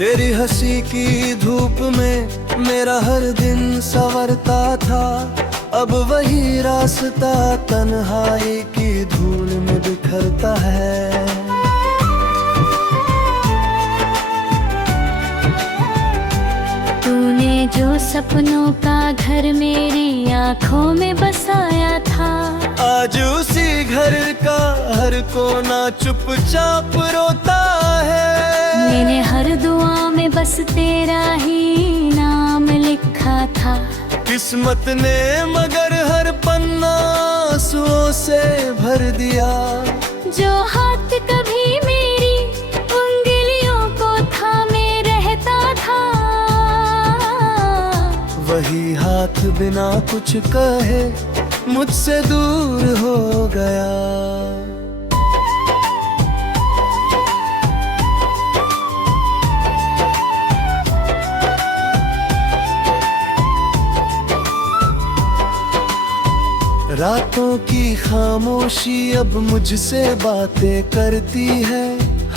तेरी हंसी की धूप में मेरा हर दिन संवरता था। अब वही रास्ता तन्हाई की धूल में बिखरता है। तूने जो सपनों का घर मेरी आँखों में बसाया था, आज उसी घर का हर कोना चुपचाप रोता है। मैंने हर दुआ में बस तेरा ही नाम लिखा था। किस्मत ने मगर हर पन्ना आंसुओं से भर दिया। जो हाथ कभी मेरी उंगलियों को थामे रहता था, वही हाथ बिना कुछ कहे मुझसे दूर हो गया। रातों की खामोशी अब मुझसे बातें करती है।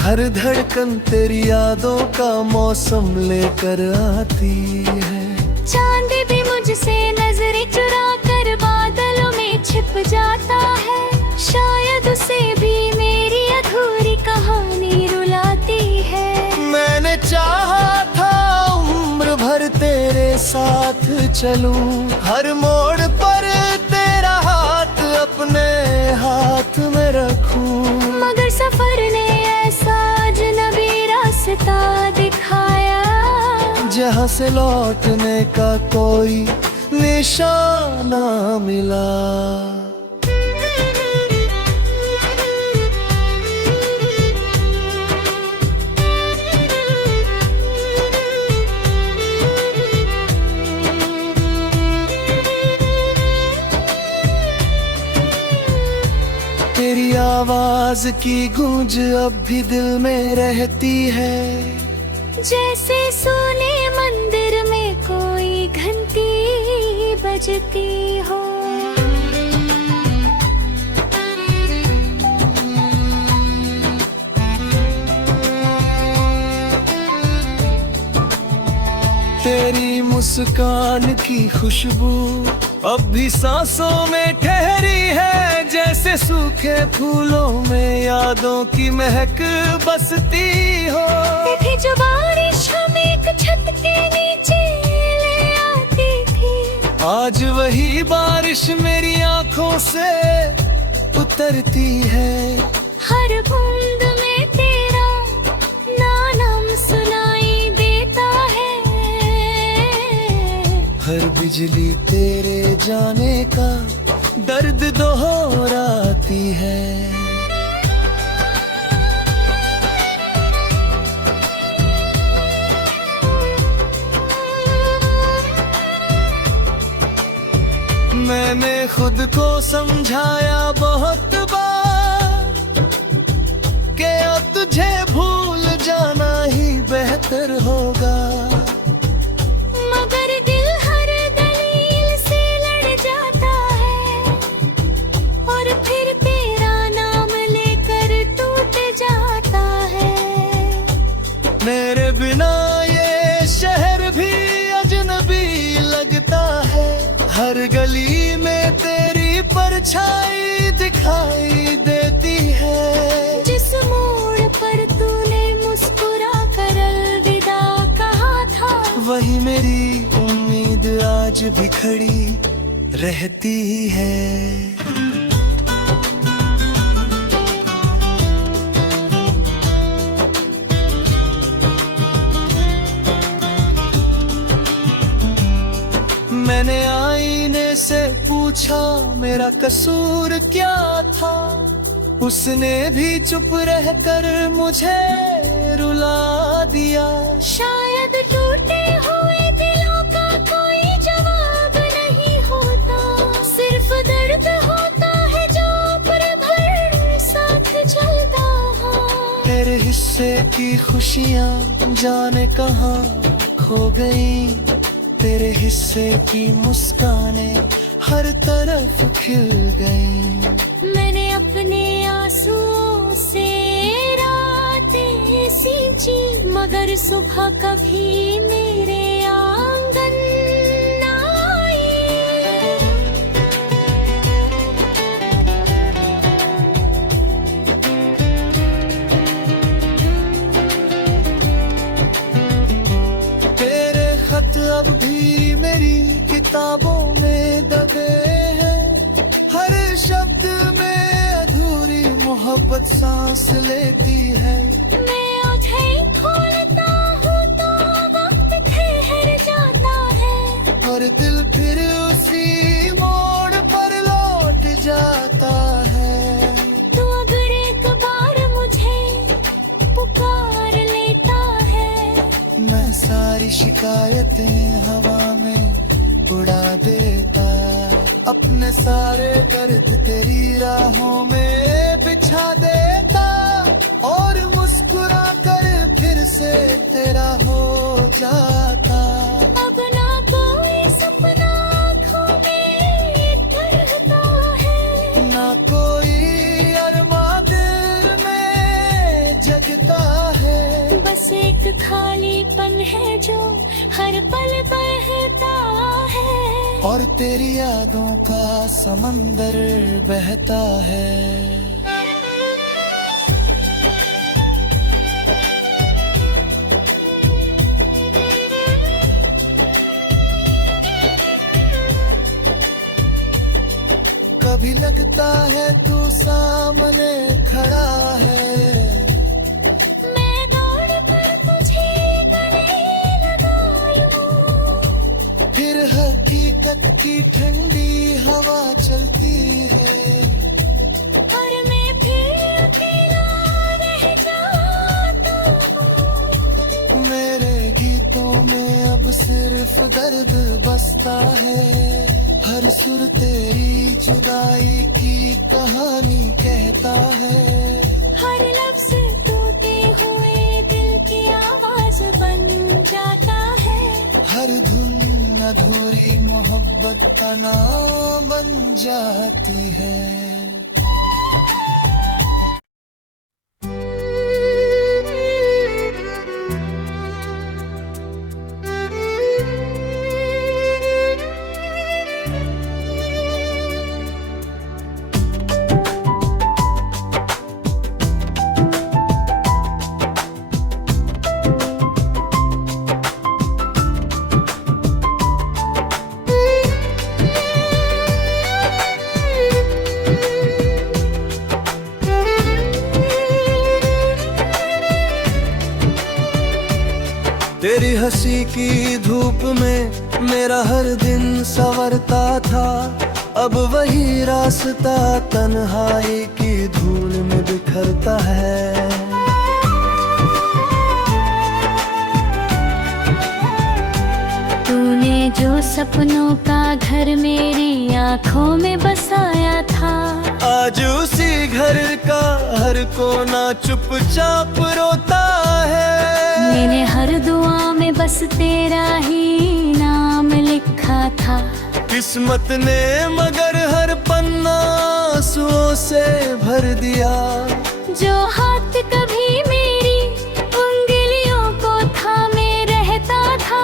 हर धड़कन तेरी यादों का मौसम लेकर आती है। चांद भी मुझसे नजरें चुरा कर बादलों में छिप जाता है। शायद उसे भी मेरी अधूरी कहानी रुलाती है। मैंने चाहा था उम्र भर तेरे साथ चलूं, हर मोड़ पर तेरा हाथ अपने हाथ में रखूं। मगर सफर ने ऐसा अजनबी रास्ता दिखाया, जहाँ से लौटने का कोई निशाना मिला। तेरी आवाज की गूंज अब भी दिल में रहती है। जैसे सोने मंदिर में कोई घंटी बजती हो। तेरी मुस्कान की खुशबू अब भी सांसों में ठहरी है। जैसे सूखे फूलों में यादों की महक बसती हो। थी जो बारिश हमें एक छत के नीचे ले आती थी, आज वही बारिश मेरी आंखों से उतरती है। हर बूंद में तेरा नाम सुनाई देता है। हर बिजली तेरे जाने का दर्द दोहराती है। मैंने खुद को समझाया बहुत बार कि अब तुझे भूल जाना ही बेहतर होगा। मगर दिल हर दलील से लड़ जाता है, और फिर तेरा नाम लेकर टूट जाता है। मेरे बिना ये शहर भी अजनबी लगता है। हर गली में तेरी परछाई दिखाई देती है। जिस मोड़ पर तूने मुस्कुरा कर अलविदा कहा था, वही मेरी उम्मीद आज भी खड़ी रहती है। मैंने आईने से पूछा मेरा कसूर क्या था। उसने भी चुप रहकर मुझे रुला दिया। शायद टूटे हुए दिलों का कोई जवाब नहीं होता। सिर्फ दर्द होता है जो पल भर साथ चलता है। तेरे हिस्से की खुशियाँ जाने कहाँ खो गई। तेरे हिस्से की मुस्कानें हर तरफ खिल गईं। मैंने अपने आंसुओं से रातें सींची, मगर मगर सुबह कभी मेरे आंगन न आई। तेरे खत अब भी मेरी किताबों में दबे हैं, हर शब्द में अधूरी मोहब्बत सांस लेती है। मैं उठे खोलता हूँ तो वक्त ठहर जाता है, और दिल फिर उसी मोड़ पर लौट जाता है। तू अगर एक बार मुझे पुकार लेता है, मैं सारी शिकायतें हवा में उड़ा देता, अपने सारे दर्द तेरी राहों में बिछा देता, और मुस्कुरा कर फिर से तेरा हो जाता। अब ना कोई सपना आँखों में तरहता है, ना कोई अरमा दिल में जगता है। बस एक खालीपन है जो हर पल बहता है, और तेरी यादों का समंदर बहता है। कभी लगता है तू सामने खड़ा है, मैं दौड़ कर तुझे गले लगाऊं, फिर हकीकत की ठंडी हवा चलती है, और मैं फिर अकेला रह जाता हूँ। मेरे गीतों में अब सिर्फ दर्द बसता है, हर सुर तेरी जुदाई की कहानी कहता है। हर लफ्ज टूटे हुए दिल की आवाज बन जाता है, हर धुन अधूरी मोहब्बत का नाम बन जाती है। तेरी हंसी की धूप में मेरा हर दिन संवरता था, अब वही रास्ता तन्हाई की धूल में बिखरता है। तूने जो सपनों का घर मेरी आँखों में बसाया था, आज उसी घर का हर कोना चुपचाप रोता है। मैंने हर दुआ में बस तेरा ही नाम लिखा था, किस्मत ने मगर हर पन्ना आंसुओं से भर दिया। जो हाथ कभी मेरी उंगलियों को थामे रहता था,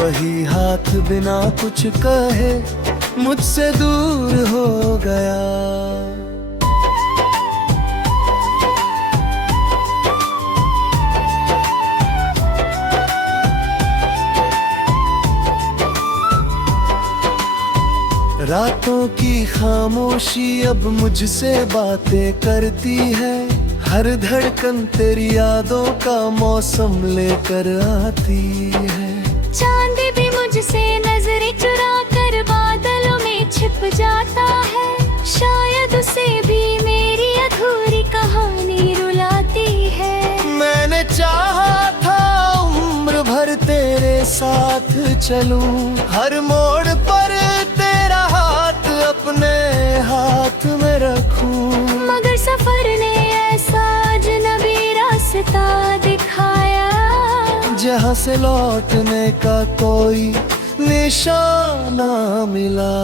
वही हाथ बिना कुछ कहे मुझसे दूर हो गया। रातों की खामोशी अब मुझसे बातें करती है, हर धड़कन तेरी यादों का मौसम लेकर आती है। चांद भी मुझसे नजरें चुरा कर बादलों में छिप जाता है, शायद उसे भी मेरी अधूरी कहानी रुलाती है। मैंने चाहा था उम्र भर तेरे साथ चलूं, हर मोड़ पर तेरा हाथ अपने हाथ में रखूं, मगर सफर ने ऐसा अजनबी रास्ता दिखाया, जहाँ से लौटने का कोई निशाना मिला।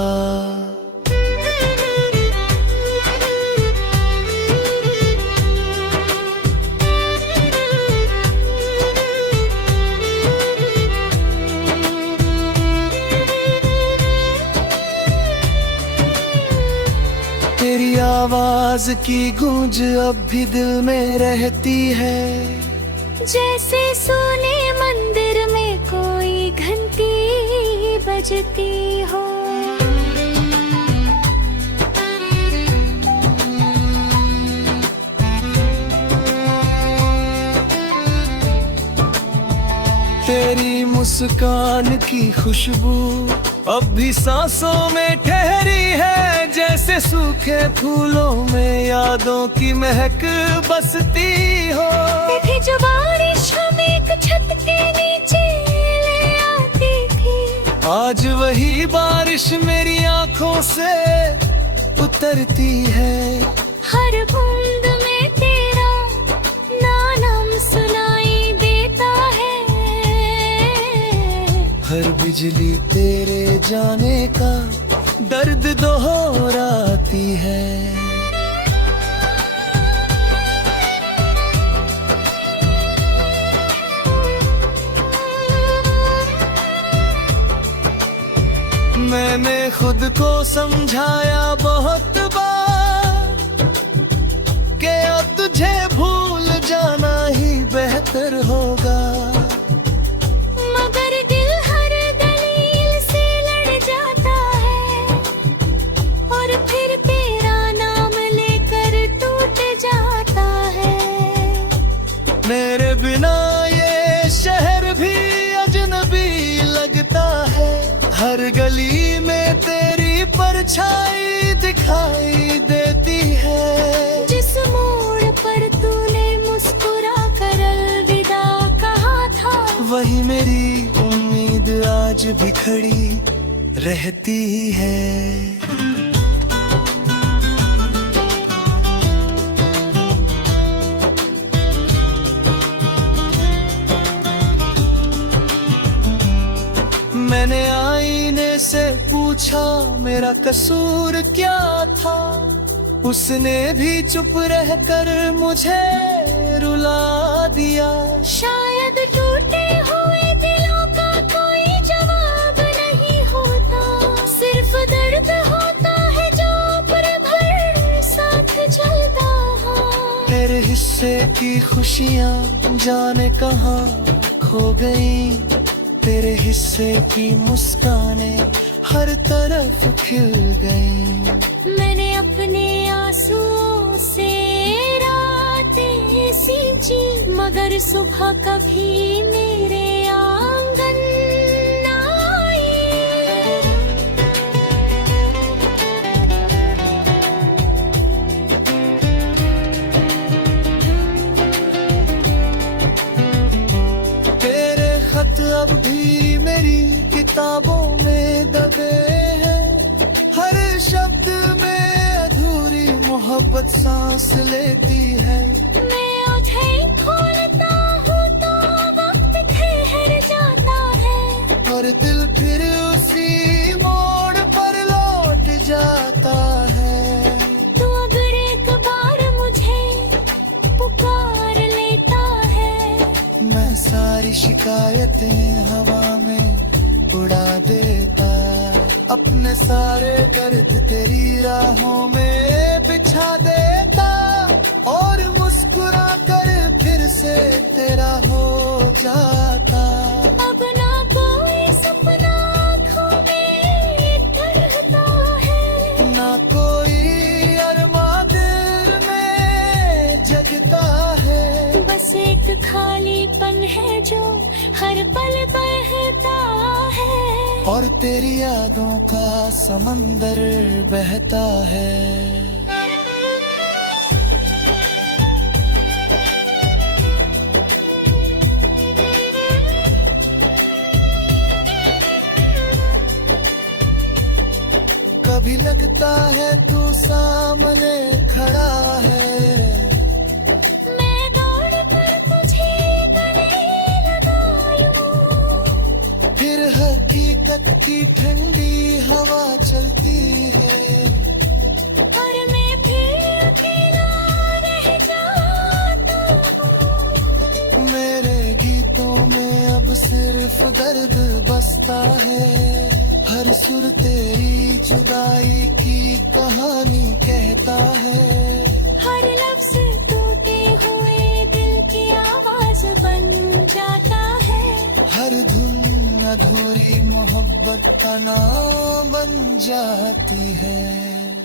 आवाज की गूंज अब भी दिल में रहती है, जैसे सोने मंदिर में कोई घंटी बजती हो। तेरी मुस्कान की खुशबू अब भी सांसों में ठहरी है, जैसे सूखे फूलों में यादों की महक बसती हो। थी जो बारिश हमें एक छत के नीचे ले आती थी, आज वही बारिश मेरी आंखों से उतरती है। हर बूंद में तेरा नाम सुनाई देता है, हर बिजली तेरे जाने का दर्द दोहराती है। मैंने खुद को समझाया बहुत बार कि अब तुझे भूल जाना ही बेहतर होगा, मगर दिल हर दलील से लड़ जाता है, और फिर तेरा नाम लेकर टूट जाता है। मेरे बिना ये शहर भी अजनबी लगता है, हर गली में तेरी परछाई दिखाई देती है। जिस मोड़ पर तूने मुस्कुरा कर अलविदा कहा था, वही मेरी उम्मीद आज भी खड़ी रहती है। मैंने आईने से पूछा मेरा कसूर क्या था, उसने भी चुप रहकर मुझे रुला दिया। शायद टूटे हुए दिलों का कोई जवाब नहीं होता, सिर्फ दर्द होता है जो पल भर साथ चलता है। तेरे हिस्से की खुशियाँ जाने कहाँ खो गई, तेरे हिस्से की मुस्कानें हर तरफ खिल गईं। मैंने अपने आंसुओं से रातें सींची, मगर सुबह कभी मेरे आंगन न आई। तेरे खत अब भी मेरी किताबों में दबे हैं, हर शब्द में अधूरी मोहब्बत सांस लेती है। मैं उठे खोलता हूँ तो वक्त ठहर जाता है, और दिल फिर उसी मोड़ पर लौट जाता है। तू अगर एक बार मुझे पुकार लेता है, मैं सारी शिकायतें हवा में उड़ा देता, अपने सारे दर्द तेरी राहों में बिछा देता, और मुस्कुरा कर फिर से तेरा हो जाता। अब ना कोई सपना आँखों में तरहता है, ना कोई अरमां दिल में जगता है, बस एक खालीपन है जो हर पल बहता है। और तेरी यादों का समंदर बहता है। कभी लगता है तू सामने खड़ा है, मैं दौड़ कर तुझे गले लगा लूं, फिर हकीकत की ठंडी हवा चलती है, और मैं फिर अकेला रह जाता हूँ। मेरे गीतों में अब सिर्फ दर्द बसता है। हर सुर तेरी जुदाई की कहानी कहता है। हर लफ्ज टूटे हुए दिल की आवाज बन जाता है। हर धुन अधूरी मोहब्बत का नाम बन जाती है।